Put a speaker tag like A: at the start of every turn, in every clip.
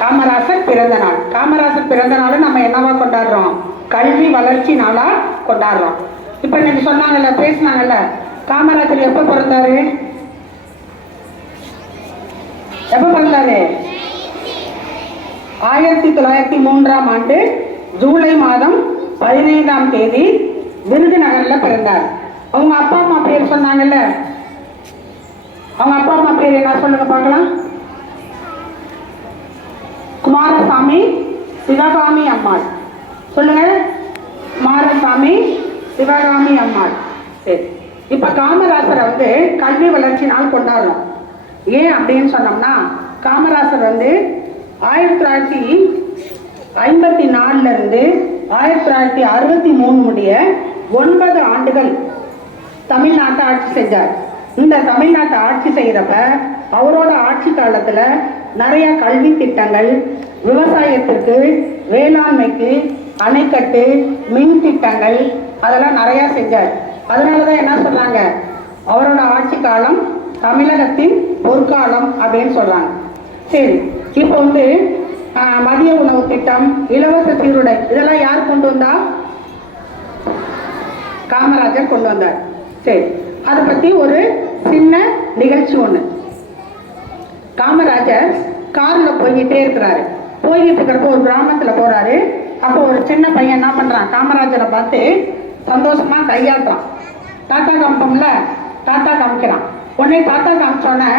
A: காமராசர் பிறந்த நாள். காமராசர் பிறந்த நாளை நம்ம என்னவா கொண்டாடுறோம்? கல்வி வளர்ச்சி நாளா கொண்டாடுறோம். இப்போ நீங்கள் சொன்னாங்கல்ல பேசினாங்கல்ல காமராஜர் எப்போ பிறந்தாரு? எப்போ பிறந்தாரு? ஆயிரத்தி தொள்ளாயிரத்தி மூன்றாம் ஆண்டு ஜூலை மாதம் பதினைந்தாம் தேதி விருதுநகர்ல பிறந்தார். அவங்க அப்பா அம்மா பேர் சொன்னாங்கல்ல? அவங்க அப்பா அம்மா பேர் என்ன சொல்லுங்க பார்க்கலாம். குமாரசாமி சிவகாமி அம்மாள். சொல்லுங்க. குமாரசாமி சிவகாமி அம்மாள். சரி. இப்ப காமராசரை வந்து கல்வி வளர்ச்சி நாள் கொண்டாடுறோம். ஏன் அப்படின்னு சொன்னோம்னா காமராசர் வந்து ஆயிரத்தி தொள்ளாயிரத்தி ஐம்பத்தி நாலுல இருந்து ஆயிரத்தி தொள்ளாயிரத்தி அறுபத்தி மூணு முடிய ஒன்பது ஆண்டுகள் தமிழ்நாட்டை ஆட்சி செஞ்சார். இந்த தமிழ்நாட்டை ஆட்சி செய்கிறப்ப அவரோட ஆட்சி காலத்துல நிறைய கல்வி திட்டங்கள் விவசாயத்திற்கு வேளாண்மைக்கு அணைக்கட்டு மின் திட்டங்கள் அதெல்லாம் நிறைய செஞ்சார். அதனாலதான் என்ன சொல்றாங்க அவரோட ஆட்சி காலம் தமிழகத்தின் பொற்காலம் அப்படின்னு சொல்றாங்க சரி இப்போ வந்து மதிய உணவு திட்டம் இலவச சீருடை இதெல்லாம் யார் கொண்டு வந்தா? காமராஜர் கொண்டு வந்தார். சரி அதை பத்தி ஒரு சின்ன நிகழ்ச்சி ஒன்று காமராஜர் கார்ல போய்கிட்டே இருக்கிறாரு. போய்கிட்டு இருக்கிறப்ப ஒரு கிராமத்துல போறாரு. அப்போ ஒரு சின்ன பையன் என்ன பண்றான்? காமராஜரை பார்த்து சந்தோஷமா கையாட்டுறான் டாட்டா காமிப்போம்ல? டாட்டா காமிக்கிறான். உடனே டாட்டா காமிச்சோடனே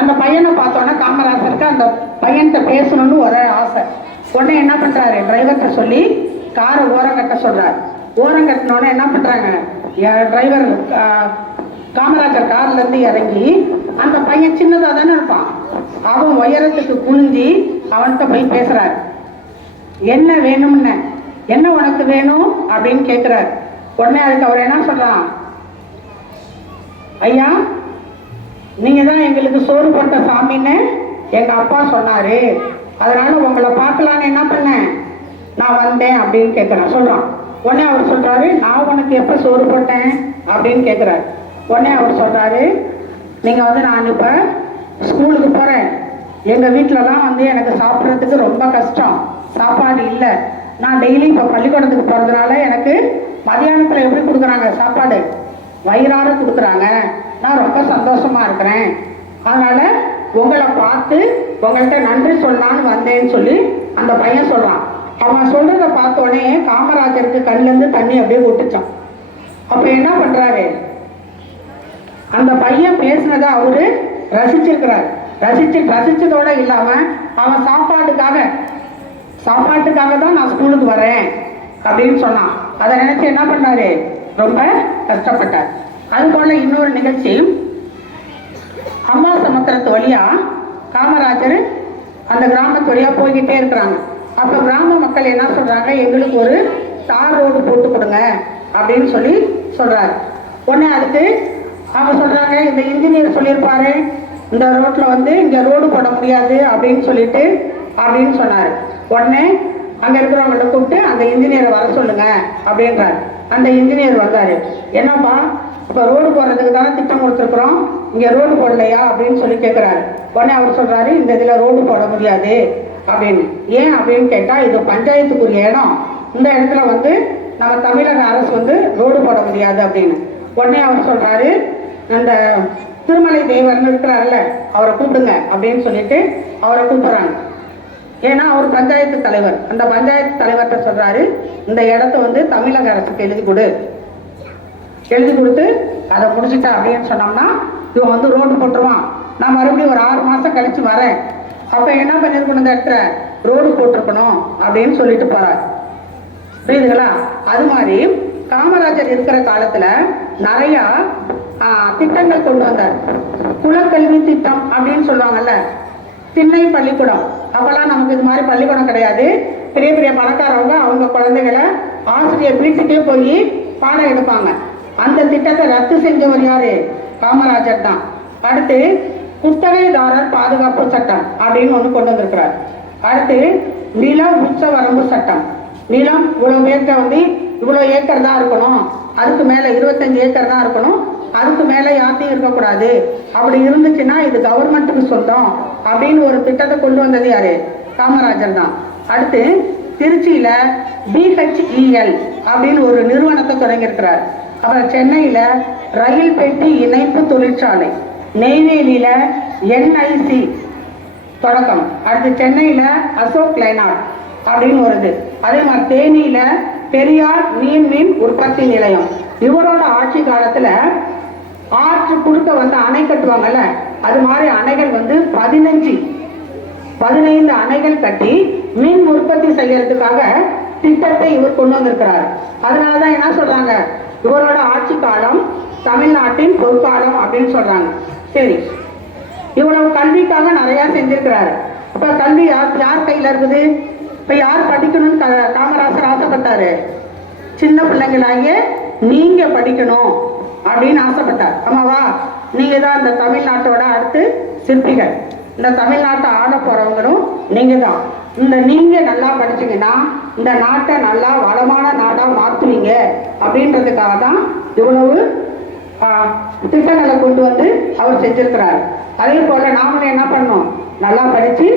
A: அந்த பையனை பார்த்தோன்னே காமராஜருக்கு அந்த பையன்கிட்ட பேசணும்னு ஒரே ஆசை. உடனே என்ன பண்றாரு? டிரைவர்கிட்ட சொல்லி காரை ஓரம் கட்ட சொல்றாரு. ஓரம் கட்டினோடனே என்ன பண்றாங்க? டிரைவர் காமராஜர் கார்ல இருந்து இறங்கி அந்த பையன் சின்னதாக தானே இருப்பான். அவன் உயரத்துக்கு குனிஞ்சி அவன்கிட்ட போய் பேசுறாரு. என்ன வேணும்னு? என்ன உனக்கு வேணும்? அப்படின்னு கேட்கிறார் உடனே அதுக்கு அவர் என்ன சொல்றான்? ஐயா நீங்க தான் எங்களுக்கு சோறு போட்ட சாமின்னு எங்க அப்பா சொன்னாரு. அதனால உங்களை பார்க்கலான்னு என்ன பண்ணேன்? நான் வந்தேன் அப்படின்னு கேட்கிறேன் சொல்றான். உடனே அவர் சொல்றாரு நான் உனக்கு எப்ப சோறு போட்டேன்? அப்படின்னு கேட்கிறாரு உடனே அவர் சொல்றாரு நீங்க வந்து நான் இப்ப ஸ்கூலுக்கு போகிறேன் எங்கள் வீட்டிலலாம் வந்து எனக்கு சாப்பிட்றதுக்கு ரொம்ப கஷ்டம். சாப்பாடு இல்லை. நான் டெய்லி இப்போ பள்ளிக்கூடத்துக்கு போகிறதுனால எனக்கு மதியானத்தில் எப்படி கொடுக்குறாங்க சாப்பாடு? வயிறார கொடுக்குறாங்க. நான் ரொம்ப சந்தோஷமா இருக்கிறேன். அதனால் உங்களை பார்த்து உங்கள்கிட்ட நன்றி சொல்லான்னு வந்தேன்னு சொல்லி அந்த பையன் சொல்கிறான் அவன் சொல்கிறத பார்த்த உடனே காமராஜருக்கு கண்ணுல தண்ணி அப்படியே விட்டுச்சான் அப்போ என்ன பண்ணுறாரு அந்த பையன் பேசுனதை அவரு ரசிச்சிருக்கிறார். ரசிச்சு ரசிச்சதோட இல்லாம அவன் சாப்பாட்டுக்காக சாப்பாட்டுக்காக தான் நான் ஸ்கூலுக்கு வரேன் அப்படின்னு சொன்னான். அதை நினைச்சு என்ன பண்ணாரு? ரொம்ப கஷ்டப்பட்டார். அது போல இன்னொரு நிகழ்ச்சி அம்மா சமுத்திரத்து வழியா காமராஜர் அந்த கிராமத்து வழியா போய்கிட்டே இருக்கிறாங்க. அப்ப கிராம மக்கள் என்ன சொல்றாங்க? எங்களுக்கு ஒரு தார் ரோடு போட்டு கொடுங்க அப்படின்னு சொல்லி சொல்றாரு. உடனே அதுக்கு அவங்க சொல்றாங்க இந்த இன்ஜினியர் சொல்லியிருப்பாரு இந்த ரோட்ல வந்து இங்க ரோடு போட முடியாது அப்படின்னு சொல்லிட்டு அப்படின்னு சொன்னாரு. உடனே அங்க இருக்கிறவங்கள்ட்ட கூப்பிட்டு அந்த இன்ஜினியரை வர சொல்லுங்க அப்படின்றாரு. அந்த இன்ஜினியர் வந்தாரு. என்னப்பா இப்ப ரோடு போடுறதுக்கு தானே திட்டம் கொடுத்துருக்குறோம் இங்க ரோடு போடலையா அப்படின்னு சொல்லி கேட்கிறாரு உடனே அவர் சொல்றாரு இந்த இதுல ரோடு போட முடியாது அப்படின்னு. ஏன் அப்படின்னு கேட்டா இது பஞ்சாயத்துக்குரிய இடம். இந்த இடத்துல வந்து நம்ம தமிழக அரசு வந்து ரோடு போட முடியாது அப்படின்னு. உடனே அவர் சொல்றாரு அந்த திருமலை தேவர்னு இருக்கிறார்ல அவரை கூப்பிடுங்க அப்படின்னு சொல்லிட்டு அவரை கூப்பிடுறாங்க. ஏன்னா அவர் பஞ்சாயத்து தலைவர். அந்த பஞ்சாயத்து தலைவர்கிட்ட சொல்றாரு இந்த இடத்த வந்து தமிழக அரசுக்கு எழுதி கொடு. எழுதி கொடுத்து அதை முடிச்சுட்டா அப்படின்னு சொன்னோம்னா இவன் வந்து ரோடு போட்டுருவான். நான் மறுபடியும் ஒரு ஆறு மாசம் கழிச்சு வரேன். அப்ப என்ன பண்ணிருக்கணும் இந்த இடத்துல? ரோடு போட்டிருக்கணும் அப்படின்னு சொல்லிட்டு போறார். புரியுதுங்களா? அது மாதிரி காமராஜர் இருக்கிற காலத்துல நிறைய திட்டங்கள் கொண்டு வந்தார். குலக்கல்வி திட்டம் அப்படின்னு சொல்லுவாங்கல்ல திண்ணை பள்ளிக்கூடம். அப்பெல்லாம் நமக்கு இது மாதிரி பள்ளிக்கூடம் கிடையாது. பெரிய பெரிய பணக்காரவங்க அவங்க குழந்தைகளை ஆசிரியர் வீட்டுக்கே போய் பாடம் எடுப்பாங்க. அந்த திட்டத்தை ரத்து செஞ்சவர் யாரு? காமராஜர் தான். அடுத்து குத்தகைதாரர் பாதுகாப்பு சட்டம் அப்படின்னு ஒன்று கொண்டு வந்திருக்கிறார். அடுத்து நில உச்ச வரம்பு சட்டம். நிலம் இவ்வளோ ஏக்கர் வந்து இவ்வளோ ஏக்கர் தான் இருக்கணும். அதுக்கு மேலே இருபத்தஞ்சு ஏக்கர் தான் இருக்கணும். அதுக்கு மேலே யார்ட்டையும் இருக்கக்கூடாது. அப்படி இருந்துச்சுன்னா இது கவர்மெண்ட்டுக்கு சொந்தம் அப்படின்னு ஒரு திட்டத்தை கொண்டு வந்தது யாரு? காமராஜர் தான். அடுத்து திருச்சியில பிஹெச்இஎல் அப்படின்னு ஒரு நிறுவனத்தை தொடங்கியிருக்கிறார். அப்புறம் சென்னையில ரயில் பெட்டி இணைப்பு தொழிற்சாலை நெய்வேலியில என்ஐசி தொடக்கம். அடுத்து சென்னையில அசோக் லைனாட் அப்படின்னு வருது அதே மாதிரி தேனியில பெரியார் மீன் மீன் உற்பத்தி நிலையம். இவரோட ஆட்சி காலத்துல ஆற்று குறுக்க வந்து அணை கட்டுவாங்கல்ல அது மாதிரி அணைகள் வந்து பதினஞ்சு பதினைந்து அணைகள் கட்டி மின் உற்பத்தி செய்யறதுக்காக திட்டத்தை இவர் கொண்டு வந்திருக்கிறார். அதனாலதான் என்ன சொல்றாங்க? இவரோட ஆட்சி காலம் தமிழ்நாட்டின் பொற்காலம் அப்படின்னு சொல்றாங்க. சரி. இவ்வளவு கல்விக்காக நிறைய செஞ்சிருக்கிறாரு. இப்ப கல்வி யார் யார் கையில இருக்குது? இப்ப யார் படிக்கணும்னு க- காமராசர் ஆசைப்பட்டாரு? சின்ன பிள்ளைங்களாகிய நீங்க படிக்கணும் அப்படின்னு ஆசைப்பட்டார். ஆமாவா நீங்க தான் இந்த தமிழ்நாட்டோட அடுத்து சிற்பிகள். இந்த தமிழ்நாட்டை ஆட போறவங்களும் நீங்க தான். இந்த நீங்க நல்லா படிச்சீங்கன்னா இந்த நாட்டை நல்லா வளமான நாடா மாத்துவீங்க அப்படின்றதுக்காக தான் இவ்வளவு திட்டங்களை கொண்டு வந்து அவர் செஞ்சிருக்கிறார். அதே போல நாமளும் என்ன பண்ணோம் நல்லா படிச்சு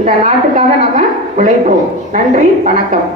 A: இந்த நாட்டுக்காக நம்ம உழைப்போம். நன்றி வணக்கம்.